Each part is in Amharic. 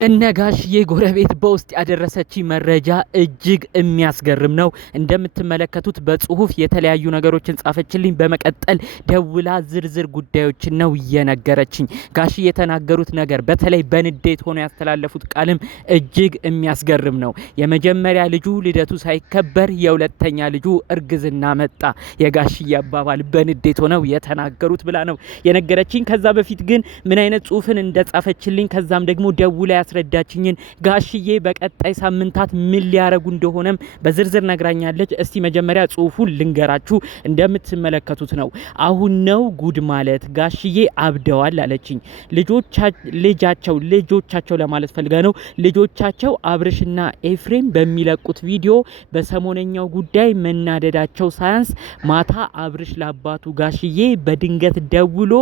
እነጋሽዬ ጎረቤት በውስጥ ያደረሰች መረጃ እጅግ የሚያስገርም ነው። እንደምትመለከቱት በጽሁፍ የተለያዩ ነገሮችን ጻፈችልኝ። በመቀጠል ደውላ ዝርዝር ጉዳዮችን ነው የነገረችኝ። ጋሽዬ የተናገሩት ነገር በተለይ በንዴት ሆኖ ያስተላለፉት ቃልም እጅግ የሚያስገርም ነው። የመጀመሪያ ልጁ ልደቱ ሳይከበር የሁለተኛ ልጁ እርግዝና መጣ። የጋሽዬ አባባል በንዴት ሆነው የተናገሩት ብላ ነው የነገረችኝ። ከዛ በፊት ግን ምን አይነት ጽሁፍን እንደጻፈችልኝ ከዛም ደግሞ ደውላ ያስረዳችኝን ጋሽዬ በቀጣይ ሳምንታት ምን ሊያረጉ እንደሆነም በዝርዝር ነግራኛለች። እስቲ መጀመሪያ ጽሁፉን ልንገራችሁ። እንደምትመለከቱት ነው። አሁን ነው ጉድ ማለት ጋሽዬ አብደዋል አለችኝ። ልጆቻቸው ለማለት ፈልጋ ነው። ልጆቻቸው አብርሽና ኤፍሬም በሚለቁት ቪዲዮ በሰሞነኛው ጉዳይ መናደዳቸው ሳያንስ ማታ አብርሽ ለአባቱ ጋሽዬ በድንገት ደውሎ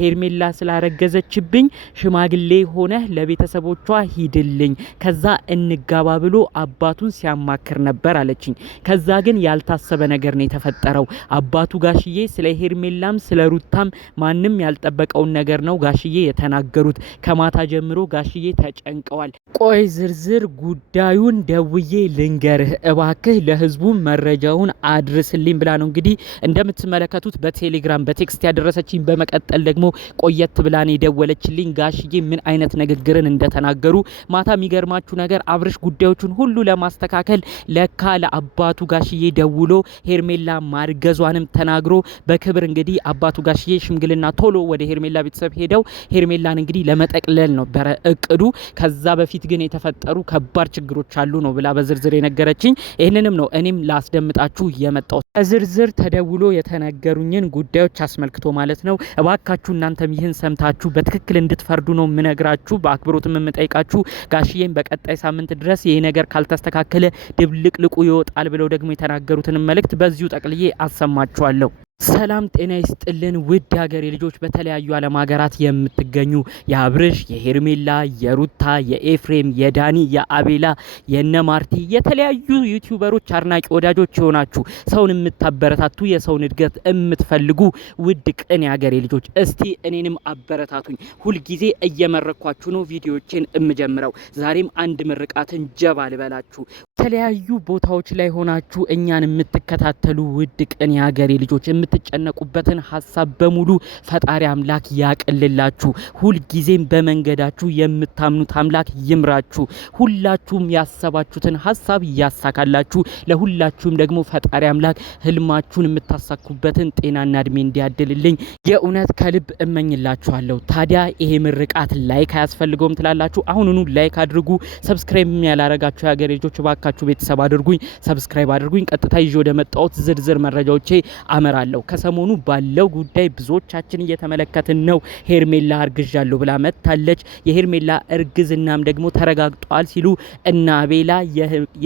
ሄርሜላ ስላረገዘችብኝ ሽማግሌ ሆነ ለቤተሰቦቿ ሂድልኝ ከዛ እንጋባ ብሎ አባቱን ሲያማክር ነበር አለችኝ። ከዛ ግን ያልታሰበ ነገር ነው የተፈጠረው። አባቱ ጋሽዬ ስለ ሄርሜላም ስለ ሩታም ማንም ያልጠበቀውን ነገር ነው ጋሽዬ የተናገሩት። ከማታ ጀምሮ ጋሽዬ ተጨንቀዋል። ቆይ ዝርዝር ጉዳዩን ደውዬ ልንገርህ እባክህ ለህዝቡ መረጃውን አድርስልኝ ብላ ነው እንግዲህ እንደምትመለከቱት በቴሌግራም በቴክስት ያደረሰችኝ። በመቀጠል ደግሞ ቆየት ብላን የደወለችልኝ ጋሽዬ ምን አይነት ንግግርን እንደተናገሩ ማታ። የሚገርማችሁ ነገር አብርሽ ጉዳዮቹን ሁሉ ለማስተካከል ለካ ለአባቱ ጋሽዬ ደውሎ ሄርሜላ ማርገዟንም ተናግሮ በክብር እንግዲህ አባቱ ጋሽዬ ሽምግልና ቶሎ ወደ ሄርሜላ ቤተሰብ ሄደው ሄርሜላን እንግዲህ ለመጠቅለል ነው እቅዱ። ከዛ በፊት ግን የተፈጠሩ ከባድ ችግሮች አሉ ነው ብላ በዝርዝር የነገረችኝ። ይህንንም ነው እኔም ላስደምጣችሁ የመጣው። በዝርዝር ተደውሎ የተነገሩኝን ጉዳዮች አስመልክቶ ማለት ነው። እባካችሁ እናንተም ይህን ሰምታችሁ በትክክል እንድትፈርዱ ነው ምነግራችሁ፣ በአክብሮትም የምጠይቃችሁ። ጋሽዬም በቀጣይ ሳምንት ድረስ ይሄ ነገር ካልተስተካከለ ድብልቅልቁ ይወጣል ብለው ደግሞ የተናገሩትን መልእክት በዚሁ ጠቅልዬ አሰማችኋለሁ። ሰላም ጤና ይስጥልን ውድ ሀገሬ ልጆች፣ በተለያዩ ዓለም ሀገራት የምትገኙ የአብርሽ፣ የሄርሜላ፣ የሩታ፣ የኤፍሬም፣ የዳኒ፣ የአቤላ፣ የነማርቲ የተለያዩ ዩቲዩበሮች አድናቂ ወዳጆች የሆናችሁ ሰውን የምታበረታቱ የሰውን እድገት የምትፈልጉ ውድ ቅን የሀገሬ ልጆች እስቲ እኔንም አበረታቱኝ። ሁልጊዜ እየመረኳችሁ ነው ቪዲዮዎችን እምጀምረው። ዛሬም አንድ ምርቃትን ጀባ ልበላችሁ። የተለያዩ ቦታዎች ላይ ሆናችሁ እኛን የምትከታተሉ ውድ ቅን የሀገሬ ልጆች የምትጨነቁበትን ሀሳብ በሙሉ ፈጣሪ አምላክ ያቅልላችሁ። ሁልጊዜም በመንገዳችሁ የምታምኑት አምላክ ይምራችሁ። ሁላችሁም ያሰባችሁትን ሀሳብ ያሳካላችሁ። ለሁላችሁም ደግሞ ፈጣሪ አምላክ ህልማችሁን የምታሳኩበትን ጤናና እድሜ እንዲያድልልኝ የእውነት ከልብ እመኝላችኋለሁ። ታዲያ ይሄ ምርቃት ላይክ አያስፈልገውም ትላላችሁ? አሁኑኑ ላይክ አድርጉ። ሰብስክራይብ ያላረጋችሁ የሀገሬ ልጆች ባካችሁ ቤተሰብ አድርጉኝ፣ ሰብስክራይብ አድርጉኝ። ቀጥታ ይዤ ወደ መጣሁት ዝርዝር መረጃዎቼ አመራለሁ። ከሰሞኑ ባለው ጉዳይ ብዙዎቻችን እየተመለከትን ነው። ሄርሜላ አርግዣለሁ ብላ መታለች። የሄርሜላ እርግዝናም ደግሞ ተረጋግጧል ሲሉ እና አቤላ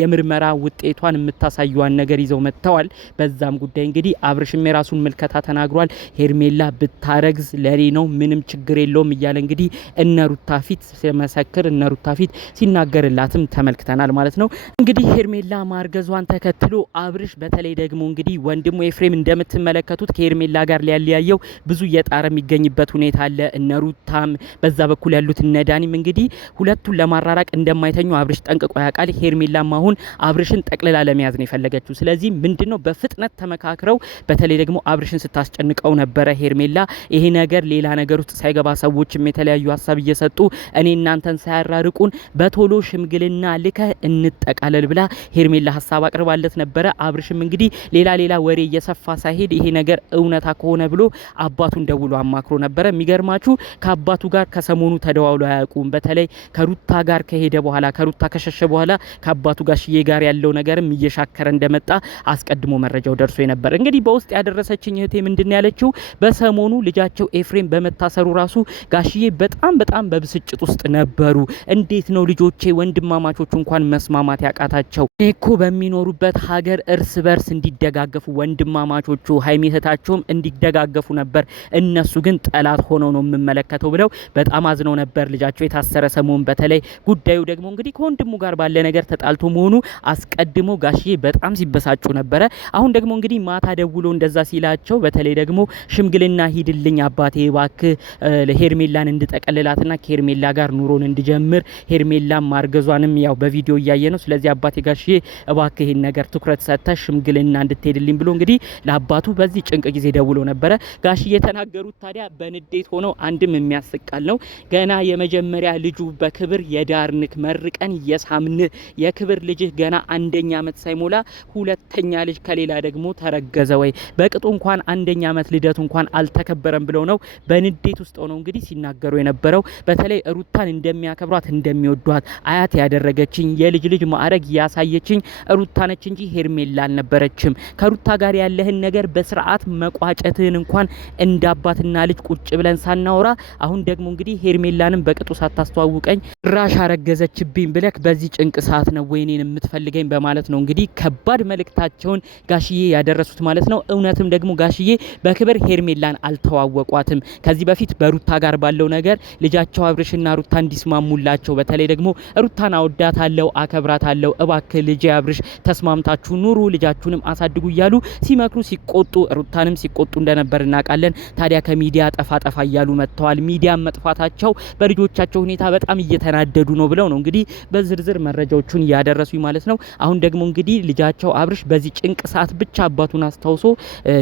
የምርመራ ውጤቷን የምታሳዩዋን ነገር ይዘው መጥተዋል። በዛም ጉዳይ እንግዲህ አብርሽም የራሱን ምልከታ ተናግሯል። ሄርሜላ ብታረግዝ ለኔ ነው ምንም ችግር የለውም እያለ እንግዲህ እነ ሩታ ፊት ሲመሰክር እነ ሩታ ፊት ሲናገርላትም ተመልክተናል ማለት ነው። እንግዲህ ሄርሜላ ማርገዟን ተከትሎ አብርሽ በተለይ ደግሞ እንግዲህ ወንድሙ ኤፍሬም እንደምትመለከቱት ከሄርሜላ ጋር ሊያያየው ብዙ እየጣረ የሚገኝበት ሁኔታ አለ። እነ ሩታም በዛ በኩል ያሉት እነ ዳኒም እንግዲህ ሁለቱን ለማራራቅ እንደማይተኙ አብርሽ ጠንቅቆ ያውቃል። ሄርሜላም አሁን አብርሽን ጠቅልላ ለመያዝ ነው የፈለገችው። ስለዚህ ምንድነው በፍጥነት ተመካክረው በተለይ ደግሞ አብርሽን ስታስጨንቀው ነበረ ሄርሜላ። ይሄ ነገር ሌላ ነገር ውስጥ ሳይገባ ሰዎችም የተለያዩ ሀሳብ እየሰጡ እኔ እናንተን ሳያራርቁን በቶሎ ሽምግልና ልከህ እንጠቃለል ብላ ሄርሜላ ሀሳብ አቅርባለት ነበረ። አብርሽም እንግዲህ ሌላ ወሬ እየሰፋ ሳይሄድ ይሄ ነገር እውነታ ከሆነ ብሎ አባቱን ደውሎ አማክሮ ነበረ። የሚገርማችሁ ከአባቱ ጋር ከሰሞኑ ተደዋውሎ አያውቁም። በተለይ ከሩታ ጋር ከሄደ በኋላ ከሩታ ከሸሸ በኋላ ከአባቱ ጋሽዬ ጋር ያለው ነገርም እየሻከረ እንደመጣ አስቀድሞ መረጃው ደርሶ ነበር። እንግዲህ በውስጥ ያደረሰችኝ እህቴ ምንድን ያለችው በሰሞኑ ልጃቸው ኤፍሬም በመታሰሩ ራሱ ጋሽዬ በጣም በብስጭት ውስጥ ነበሩ። እንዴት ነው ልጆቼ ወንድማማቾቹ እንኳን መስማማት ያቃታቸው? እኮ በሚኖሩበት ሀገር እርስ በርስ እንዲደጋገፉ ወንድማማቾቹ ሀይሚ ወይም እህታቸውም እንዲደጋገፉ ነበር። እነሱ ግን ጠላት ሆነው ነው የምመለከተው ብለው በጣም አዝነው ነበር ልጃቸው የታሰረ ሰሞን። በተለይ ጉዳዩ ደግሞ እንግዲህ ከወንድሙ ጋር ባለ ነገር ተጣልቶ መሆኑ አስቀድሞ ጋሽዬ በጣም ሲበሳጩ ነበረ። አሁን ደግሞ እንግዲህ ማታ ደውሎ እንደዛ ሲላቸው በተለይ ደግሞ ሽምግልና ሂድልኝ አባቴ እባክህ ሄርሜላን እንድጠቀልላትና ከሄርሜላ ጋር ኑሮን እንድጀምር ሄርሜላን ማርገዟንም ያው በቪዲዮ እያየ ነው። ስለዚህ አባቴ ጋሽዬ እባክህ ይሄን ነገር ትኩረት ሰጥተህ ሽምግልና እንድትሄድልኝ ብሎ እንግዲህ ለአባቱ በዚህ ጭንቅ ጊዜ ደውሎ ነበረ። ጋሽዬ የተናገሩት ታዲያ በንዴት ሆነው አንድም የሚያስቃል ነው። ገና የመጀመሪያ ልጁ በክብር የዳርንክ መርቀን የሳምን የክብር ልጅህ ገና አንደኛ ዓመት ሳይሞላ ሁለተኛ ልጅ ከሌላ ደግሞ ተረገዘ ወይ በቅጡ እንኳን አንደኛ ዓመት ልደቱ እንኳን አልተከበረም ብለው ነው በንዴት ውስጥ ሆነው እንግዲህ ሲናገሩ የነበረው። በተለይ ሩታን እንደሚያከብሯት እንደሚወዷት አያት ያደረገችኝ የልጅ ልጅ ማዕረግ ያሳየችኝ ሩታ ነች እንጂ ሄርሜላ አልነበረችም። ከሩታ ጋር ያለህን ነገር በስርዓት መቋጨትህን እንኳን እንደ አባትና ልጅ ቁጭ ብለን ሳናወራ አሁን ደግሞ እንግዲህ ሄርሜላንም በቅጡ ሳታስተዋውቀኝ ራሽ አረገዘችብኝ ብለክ በዚህ ጭንቅ ሰዓት ነው ወይኔን የምትፈልገኝ በማለት ነው እንግዲህ ከባድ መልእክታቸውን ጋሽዬ ያደረሱት ማለት ነው። እውነትም ደግሞ ጋሽዬ በክብር ሄርሜላን አልተዋወቋትም። ከዚህ በፊት በሩታ ጋር ባለው ነገር ልጃቸው አብርሽና ሩታ እንዲስማሙላቸው በተለይ ደግሞ ሩታን አወዳታለሁ አከብራታለሁ እባክህ ልጄ አብርሽ ተስማምታችሁ ኑሩ ልጃችሁንም አሳድጉ እያሉ ሲመክሩ ሲቆጡ ሩታንም ሲቆጡ እንደነበር እናውቃለን። ታዲያ ከሚዲያ ጠፋ እያሉ መጥተዋል። ሚዲያ መጥፋታቸው በልጆቻቸው ሁኔታ በጣም እየተናደዱ ነው ብለው ነው እንግዲህ በዝርዝር መረጃዎቹን ያደረሱኝ ማለት ነው። አሁን ደግሞ እንግዲህ ልጃቸው አብርሽ በዚህ ጭንቅ ሰዓት ብቻ አባቱን አስታውሶ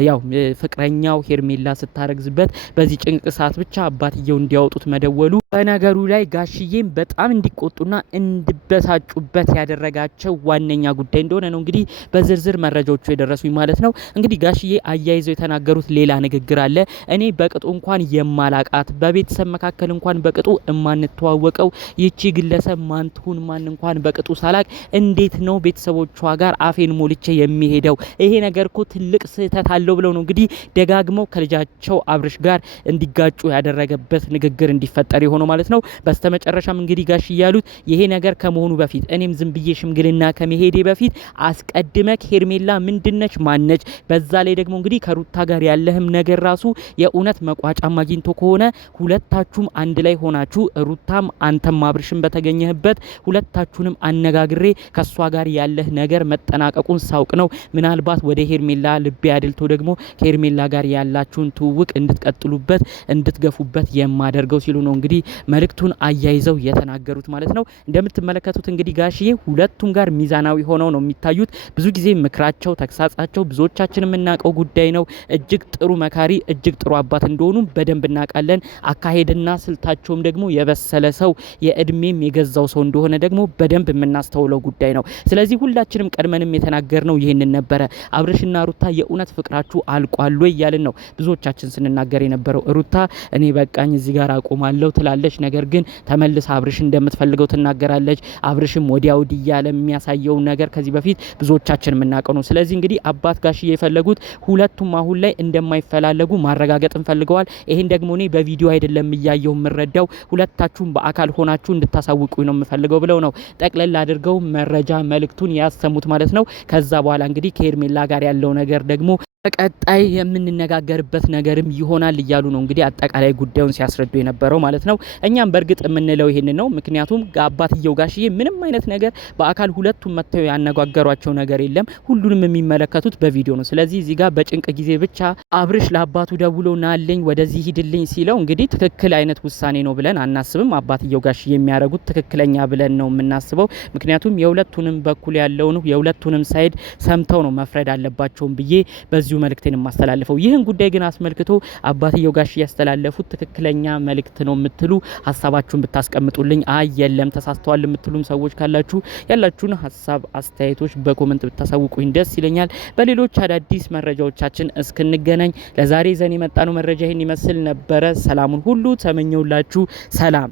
ያው ፍቅረኛው ሄርሜላ ስታረግዝበት በዚህ ጭንቅ ሰዓት ብቻ አባትየው እንዲያወጡት መደወሉ በነገሩ ላይ ጋሽዬም በጣም እንዲቆጡና እንዲበሳጩበት ያደረጋቸው ዋነኛ ጉዳይ እንደሆነ ነው እንግዲህ በዝርዝር መረጃዎቹ የደረሱኝ ማለት ነው። እንግዲህ ጋሽዬ አያይዘው የተናገሩት ሌላ ንግግር አለ። እኔ በቅጡ እንኳን የማላቃት በቤተሰብ መካከል እንኳን በቅጡ የማንተዋወቀው ይቺ ግለሰብ ማንትሁን ማን እንኳን በቅጡ ሳላቅ እንዴት ነው ቤተሰቦቿ ጋር አፌን ሞልቼ የሚሄደው? ይሄ ነገር እኮ ትልቅ ስህተት አለው ብለው ነው እንግዲህ ደጋግመው ከልጃቸው አብርሽ ጋር እንዲጋጩ ያደረገበት ንግግር እንዲፈጠር የሆነው ማለት ነው። በስተመጨረሻም እንግዲህ ጋሽ ያሉት ይሄ ነገር ከመሆኑ በፊት እኔም ዝም ብዬ ሽምግልና ከመሄዴ በፊት አስቀድመክ ሄርሜላ ምንድነች ማነች፣ በዛ ላይ ደግሞ እንግዲህ ከሩታ ጋር ያለህም ነገር ራሱ የእውነት መቋጫ ማግኝቶ ከሆነ ሁለታችሁም አንድ ላይ ሆናችሁ ሩታም አንተም አብርሽም በተገኘህበት ሁለታችሁንም አነጋግሬ ከሷ ጋር ያለህ ነገር መጠናቀቁን ሳውቅ ነው ምናልባት ወደ ሄርሜላ ልቤ አድልቶ ደግሞ ከሄርሜላ ጋር ያላችሁን ትውውቅ እንድትቀጥሉበት እንድትገፉበት የማደርገው ሲሉ ነው እንግዲህ መልእክቱን አያይዘው የተናገሩት ማለት ነው። እንደምትመለከቱት እንግዲህ ጋሽዬ ሁለቱም ጋር ሚዛናዊ ሆነው ነው የሚታዩት። ብዙ ጊዜ ምክራቸው ተግሳጻቸው ብዙዎቻችን የምናውቀው ጉዳይ ነው። እጅግ ጥሩ መካሪ እጅግ ጥሩ አባት እንደሆኑ በደንብ እናውቃለን። አካሄድና ስልታቸውም ደግሞ የበሰለ ሰው የእድሜም የገዛው ሰው እንደሆነ ደግሞ በደንብ የምናስተውለው ጉዳይ ነው። ስለዚህ ሁላችንም ቀድመንም የተናገርነው ይሄንን ነበረ። አብርሽና ሩታ የእውነት ፍቅራችሁ አልቋል ወይ እያልን ነው ብዙዎቻችን ስንናገር የነበረው። ሩታ እኔ በቃኝ እዚህ ጋር አቆማለሁ ትላለች፣ ነገር ግን ተመልሳ አብርሽ እንደምትፈልገው ትናገራለች። አብርሽም ወዲያ ወዲህ እያለ የሚያሳየው ነገር ከዚህ በፊት ብዙዎቻችን የምናውቀው ነው። ስለዚህ እንግዲህ አባት ጋሽዬ የፈለጉት ሁለቱም አሁን ላይ እንደማይፈላለጉ ማረጋገጥ እንፈልገዋል። ይሄን ደግሞ እኔ በቪዲዮ አይደለም እያየው የምረዳው ሁለታችሁም በአካል ሆናችሁ እንድታሳውቁኝ ነው የምፈልገው ብለው ነው ጠቅለል አድርገው መረጃ መልእክቱን ያሰሙት ማለት ነው። ከዛ በኋላ እንግዲህ ከሄርሜላ ጋር ያለው ነገር ደግሞ በቀጣይ የምንነጋገርበት ነገርም ይሆናል እያሉ ነው እንግዲህ አጠቃላይ ጉዳዩን ሲያስረዱ የነበረው ማለት ነው። እኛም በእርግጥ የምንለው ይሄን ነው። ምክንያቱም አባትየው ጋሽዬ ምንም አይነት ነገር በአካል ሁለቱም መጥተው ያነጋገሯቸው ነገር የለም። ሁሉንም የሚመለከቱት በቪዲዮ ነው። ስለዚህ እዚህ ጋር በጭንቅ ጊዜ ብቻ አብርሽ ለአባቱ ደውሎ ናለኝ ወደዚህ ሂድልኝ ሲለው እንግዲህ ትክክል አይነት ውሳኔ ነው ብለን አናስብም። አባትየው ጋሽዬ የሚያደርጉት ትክክለኛ ብለን ነው የምናስበው። ምክንያቱም የሁለቱንም በኩል ያለውን የሁለቱንም ሳይድ ሰምተው ነው መፍረድ አለባቸውም ብዬ በዚሁ መልእክቴን ማስተላለፈው። ይህን ጉዳይ ግን አስመልክቶ አባትየው ጋሽ ያስተላለፉት ትክክለኛ መልእክት ነው የምትሉ ሀሳባችሁን ብታስቀምጡልኝ፣ አይ የለም ተሳስተዋል የምትሉም ሰዎች ካላችሁ ያላችሁን ሀሳብ አስተያየቶች በኮሜንት ብታሳውቁኝ ደስ ይለኛል። በሌሎች አዳዲስ መረጃዎቻችን እስክንገናኝ ለዛሬ ዘን የመጣነው መረጃ ይህን ይመስል ነበረ። ሰላሙን ሁሉ ተመኘውላችሁ። ሰላም